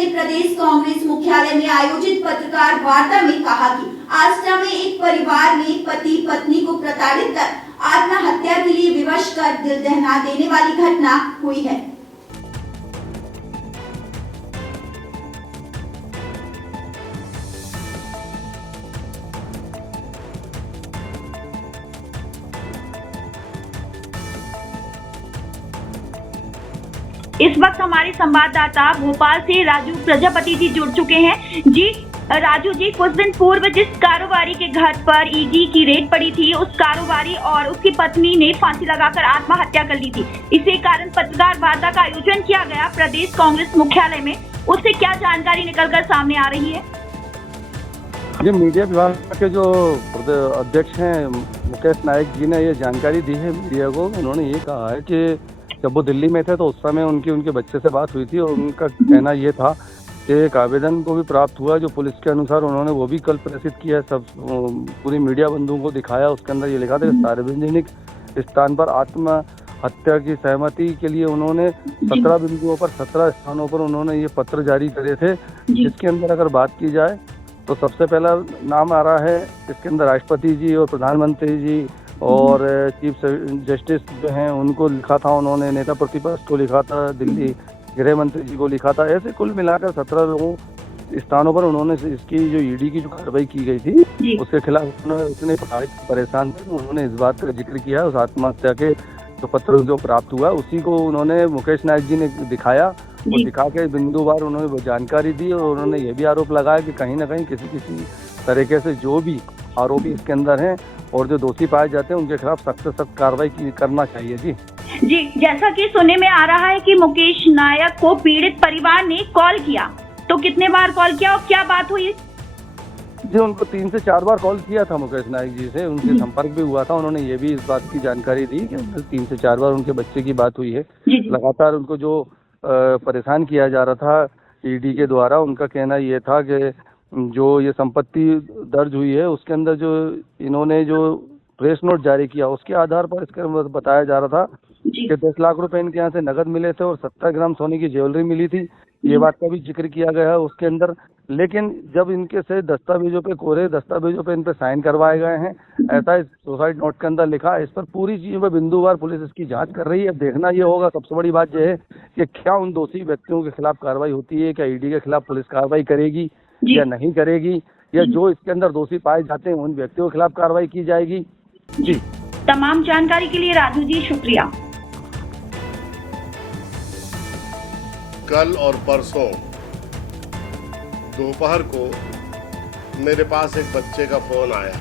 ने प्रदेश कांग्रेस मुख्यालय में आयोजित पत्रकार वार्ता में कहा कि आष्टा में एक परिवार में पति पत्नी को प्रताड़ित कर आत्महत्या के लिए विवश कर दिल दहला देने वाली घटना हुई है। इस वक्त हमारे संवाददाता भोपाल से राजू प्रजापति जी जुड़ चुके हैं। जी राजू जी, कुछ दिन पूर्व जिस कारोबारी के घर पर ईडी की रेड पड़ी थी, उस कारोबारी और उसकी पत्नी ने फांसी लगाकर आत्महत्या कर ली थी। इसी कारण पत्रकार वार्ता का आयोजन किया गया प्रदेश कांग्रेस मुख्यालय में। उससे क्या जानकारी निकलकर सामने आ रही है? जी, मीडिया विभाग के जो अध्यक्ष हैं मुकेश नायक जी ने ये जानकारी दी है मीडिया को। उन्होंने ये कहा है कि जब वो दिल्ली में थे तो उस समय उनके बच्चे से बात हुई थी और उनका कहना ये था कि एक आवेदन को भी प्राप्त हुआ जो पुलिस के अनुसार उन्होंने वो भी कल प्रेषित किया, सब पूरी मीडिया बंधुओं को दिखाया। उसके अंदर ये लिखा था कि सार्वजनिक स्थान पर आत्महत्या की सहमति के लिए उन्होंने 17 बिंदुओं पर 17 स्थानों पर उन्होंने ये पत्र जारी करे थे, जिसके अंदर अगर बात की जाए तो सबसे पहला नाम आ रहा है इसके अंदर राष्ट्रपति जी और प्रधानमंत्री जी और चीफ जस्टिस जो हैं उनको लिखा था उन्होंने, नेता प्रतिपक्ष को लिखा था, दिल्ली गृह मंत्री जी को लिखा था। ऐसे कुल मिलाकर 17 लोगों स्थानों पर उन्होंने इसकी जो ईडी की जो कार्रवाई की गई थी उसके खिलाफ उन्होंने इतने परेशान थे, उन्होंने इस बात का जिक्र किया। उस आत्महत्या के जो पत्र जो प्राप्त हुआ उसी को उन्होंने मुकेश नायक जी ने दिखाया और दिखा के बिंदुवार उन्होंने जानकारी दी और उन्होंने ये भी आरोप लगाया कि कहीं ना कहीं किसी तरीके से जो भी आरोपी इसके अंदर हैं और जो दोषी पाए जाते हैं उनके खिलाफ सख्त से सख्त कार्रवाई करना चाहिए। जी, जैसा कि सुनने में आ रहा है कि मुकेश नायक को पीड़ित परिवार ने कॉल किया, तो कितने बार कॉल किया और क्या बात हुई? जी, उनको 3 से 4 बार कॉल किया था मुकेश नायक जी से, उनसे संपर्क भी हुआ था। उन्होंने ये भी इस बात की जानकारी दी कि 3 से 4 बार उनके बच्चे की बात हुई है। लगातार उनको जो परेशान किया जा रहा था ईडी के द्वारा, उनका कहना ये था कि जो ये संपत्ति दर्ज हुई है उसके अंदर जो इन्होंने जो प्रेस नोट जारी किया उसके आधार पर इसके बताया जा रहा था कि 10 लाख रुपए इनके यहाँ से नगद मिले थे और 17 ग्राम सोने की ज्वेलरी मिली थी। ये बात का भी जिक्र किया गया है उसके अंदर। लेकिन जब इनके से दस्तावेजों पे कोरे दस्तावेजों पे इन पे साइन करवाए गए हैं, ऐसा इस सुसाइड नोट के अंदर लिखा है। इस पर पूरी चीजों पे बिंदुवार पुलिस इसकी जांच कर रही है। अब देखना ये होगा, सबसे बड़ी बात यह है कि क्या उन दोषी व्यक्तियों के खिलाफ कार्रवाई होती है, क्या ईडी के खिलाफ पुलिस कार्रवाई करेगी या नहीं करेगी, या जो इसके अंदर दोषी पाए जाते हैं उन व्यक्तियों के खिलाफ कार्रवाई की जाएगी। जी, तमाम जानकारी के लिए राजू जी शुक्रिया। कल और परसों दोपहर को मेरे पास एक बच्चे का फोन आया।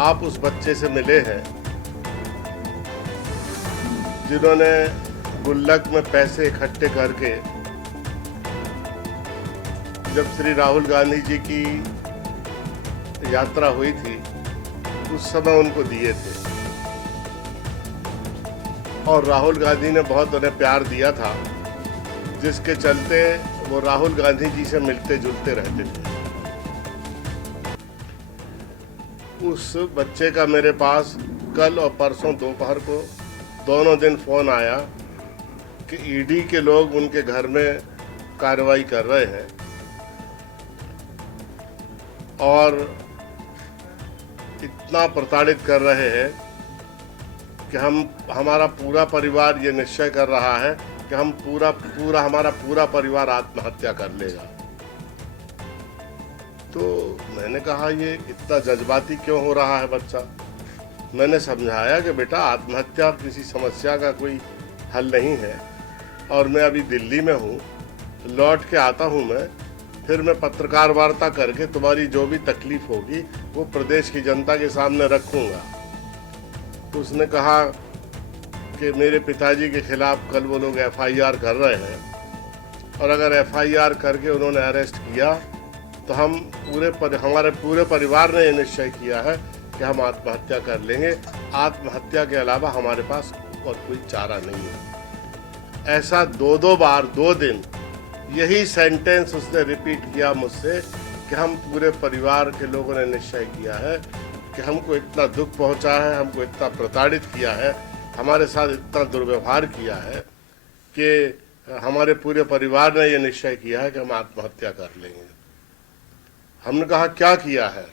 आप उस बच्चे से मिले हैं जिन्होंने गुल्लक में पैसे इकट्ठे करके जब श्री राहुल गांधी जी की यात्रा हुई थी उस समय उनको दिए थे और राहुल गांधी ने बहुत उन्हें प्यार दिया था, जिसके चलते वो राहुल गांधी जी से मिलते जुलते रहते थे। उस बच्चे का मेरे पास कल और परसों दोपहर को दोनों दिन फोन आया कि ईडी के लोग उनके घर में कार्रवाई कर रहे हैं और इतना प्रताड़ित कर रहे हैं कि हमारा पूरा परिवार ये निश्चय कर रहा है कि हमारा पूरा परिवार आत्महत्या कर लेगा। तो मैंने कहा ये इतना जज्बाती क्यों हो रहा है बच्चा। मैंने समझाया कि बेटा आत्महत्या किसी समस्या का कोई हल नहीं है और मैं अभी दिल्ली में हूँ, लौट के आता हूँ मैं, फिर मैं पत्रकार वार्ता करके तुम्हारी जो भी तकलीफ होगी वो प्रदेश की जनता के सामने रखूँगा। तो उसने कहा कि मेरे पिताजी के खिलाफ कल वो लोग FIR कर रहे हैं और अगर FIR करके उन्होंने अरेस्ट किया तो हमारे पूरे परिवार ने ये निश्चय किया है कि हम आत्महत्या कर लेंगे। आत्महत्या के अलावा हमारे पास और कोई चारा नहीं है। ऐसा 2 बार 2 दिन यही सेंटेंस उसने रिपीट किया मुझसे कि हम पूरे परिवार के लोगों ने निश्चय किया है कि हमको इतना दुख पहुंचा है, हमको इतना प्रताड़ित किया है, हमारे साथ इतना दुर्व्यवहार किया है कि हमारे पूरे परिवार ने ये निश्चय किया है कि हम आत्महत्या कर लेंगे। हमने कहा क्या किया है,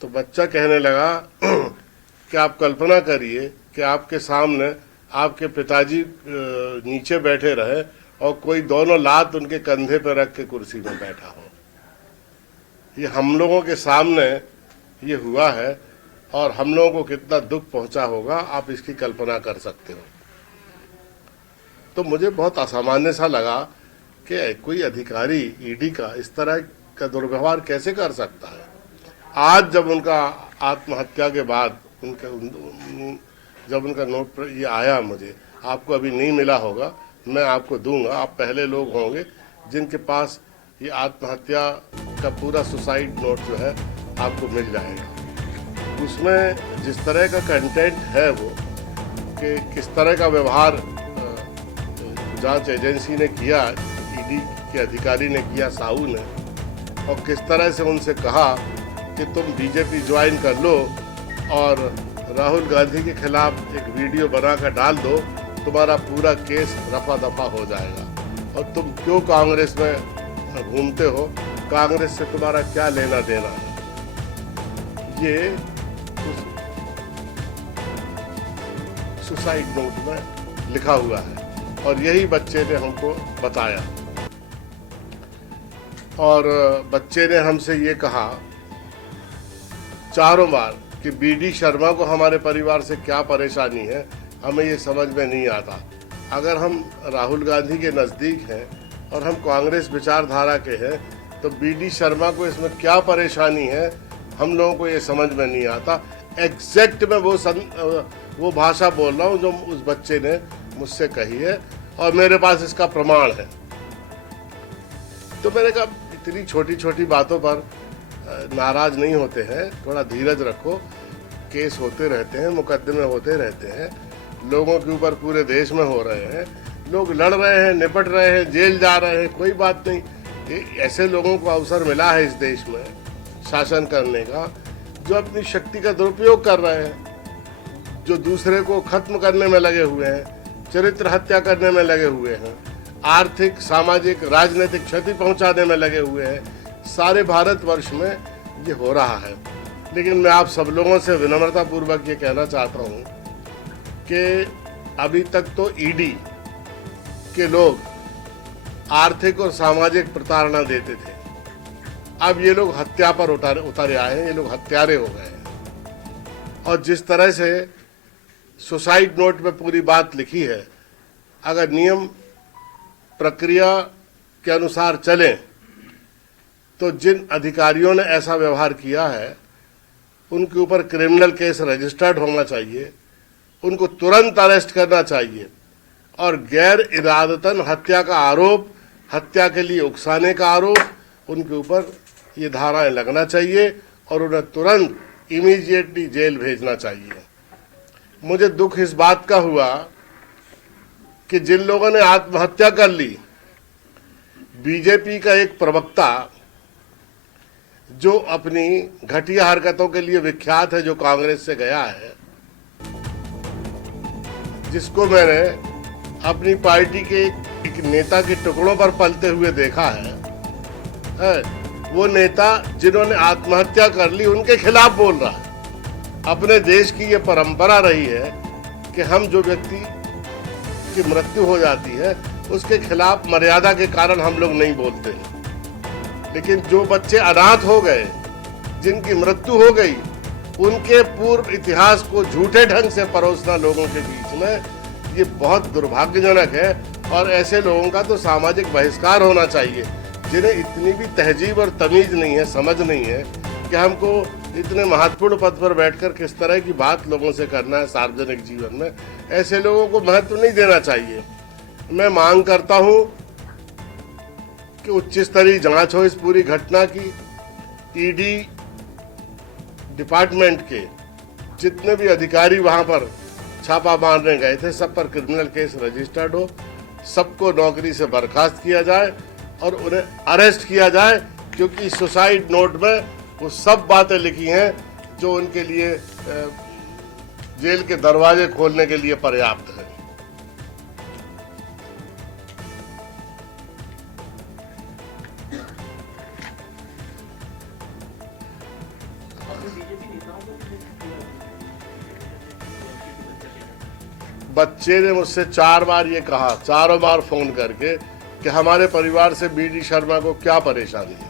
तो बच्चा कहने लगा कि आप कल्पना करिए कि आपके सामने आपके पिताजी नीचे बैठे रहे और कोई दोनों लात उनके कंधे पर रख के कुर्सी में बैठा हो। ये हम लोगों के सामने ये हुआ है और हम लोगों को कितना दुख पहुंचा होगा आप इसकी कल्पना कर सकते हो। तो मुझे बहुत असामान्य सा लगा कि कोई अधिकारी ईडी का इस तरह का दुर्व्यवहार कैसे कर सकता है। आज जब उनका आत्महत्या के बाद जब उनका नोट पर ये आया, मुझे आपको अभी नहीं मिला होगा, मैं आपको दूंगा। आप पहले लोग होंगे जिनके पास ये आत्महत्या का पूरा सुसाइड नोट जो है आपको मिल जाएगा। उसमें जिस तरह का कंटेंट है वो कि किस तरह का व्यवहार जांच एजेंसी ने किया, ईडी के अधिकारी ने किया, साहू ने, और किस तरह से उनसे कहा कि तुम बीजेपी ज्वाइन कर लो और राहुल गांधी के खिलाफ एक वीडियो बनाकर डाल दो, तुम्हारा पूरा केस रफा दफा हो जाएगा और तुम क्यों कांग्रेस में घूमते हो, कांग्रेस से तुम्हारा क्या लेना देना है। ये सुसाइड नोट में लिखा हुआ है और यही बच्चे ने हमको बताया। और बच्चे ने हमसे ये कहा चारों बार कि बीडी शर्मा को हमारे परिवार से क्या परेशानी है, हमें ये समझ में नहीं आता। अगर हम राहुल गांधी के नज़दीक हैं और हम कांग्रेस विचारधारा के हैं तो बीडी शर्मा को इसमें क्या परेशानी है, हम लोगों को ये समझ में नहीं आता। एग्जैक्ट मैं वो भाषा बोल रहा हूँ जो उस बच्चे ने मुझसे कही है और मेरे पास इसका प्रमाण है। तो मैंने कहा इतनी छोटी छोटी बातों पर नाराज नहीं होते हैं, थोड़ा धीरज रखो। केस होते रहते हैं, मुकदमे होते रहते हैं, लोगों के ऊपर पूरे देश में हो रहे हैं, लोग लड़ रहे हैं, निपट रहे हैं, जेल जा रहे हैं, कोई बात नहीं। ऐसे लोगों को अवसर मिला है इस देश में शासन करने का जो अपनी शक्ति का दुरुपयोग कर रहे हैं, जो दूसरे को खत्म करने में लगे हुए हैं, चरित्र हत्या करने में लगे हुए हैं, आर्थिक, सामाजिक, राजनीतिक क्षति पहुंचाने में लगे हुए हैं। सारे भारतवर्ष में ये हो रहा है। लेकिन मैं आप सब लोगों से विनम्रता पूर्वक ये कहना चाहता हूँ कि अभी तक तो ईडी के लोग आर्थिक और सामाजिक प्रताड़ना देते थे, अब ये लोग हत्या पर उतारे आए हैं, ये लोग हत्यारे हो गए हैं। और जिस तरह से सुसाइड नोट में पूरी बात लिखी है, अगर नियम प्रक्रिया के अनुसार चलें तो जिन अधिकारियों ने ऐसा व्यवहार किया है उनके ऊपर क्रिमिनल केस रजिस्टर्ड होना चाहिए, उनको तुरंत अरेस्ट करना चाहिए और गैर इरादतन हत्या का आरोप, हत्या के लिए उकसाने का आरोप, उनके ऊपर ये धाराएं लगना चाहिए और उन्हें तुरंत इमीडिएटली जेल भेजना चाहिए। मुझे दुख इस बात का हुआ कि जिन लोगों ने आत्महत्या कर ली, बीजेपी का एक प्रवक्ता जो अपनी घटिया हरकतों के लिए विख्यात है, जो कांग्रेस से गया है, जिसको मैंने अपनी पार्टी के एक नेता के टुकड़ों पर पलते हुए देखा है, वो नेता जिन्होंने आत्महत्या कर ली उनके खिलाफ बोल रहा है। अपने देश की ये परंपरा रही है कि हम जो व्यक्ति की मृत्यु हो जाती है उसके खिलाफ मर्यादा के कारण हम लोग नहीं बोलते हैं। लेकिन जो बच्चे अनाथ हो गए, जिनकी मृत्यु हो गई, उनके पूर्व इतिहास को झूठे ढंग से परोसना लोगों के बीच में ये बहुत दुर्भाग्यजनक है और ऐसे लोगों का तो सामाजिक बहिष्कार होना चाहिए, जिन्हें इतनी भी तहजीब और तमीज नहीं है, समझ नहीं है कि हमको इतने महत्वपूर्ण पद पर बैठकर किस तरह की बात लोगों से करना है सार्वजनिक जीवन में। ऐसे लोगों को महत्व नहीं देना चाहिए। मैं मांग करता हूं कि उच्च स्तरीय जांच हो इस पूरी घटना की। ईडी डिपार्टमेंट के जितने भी अधिकारी वहां पर छापा मारने गए थे, सब पर क्रिमिनल केस रजिस्टर्ड हो, सबको नौकरी से बर्खास्त किया जाए और उन्हें अरेस्ट किया जाए, क्योंकि सुसाइड नोट में वो सब बातें लिखी हैं जो उनके लिए जेल के दरवाजे खोलने के लिए पर्याप्त है। बच्चे ने मुझसे 4 बार ये कहा, चारों बार फोन करके कि हमारे परिवार से बीडी शर्मा को क्या परेशानी है।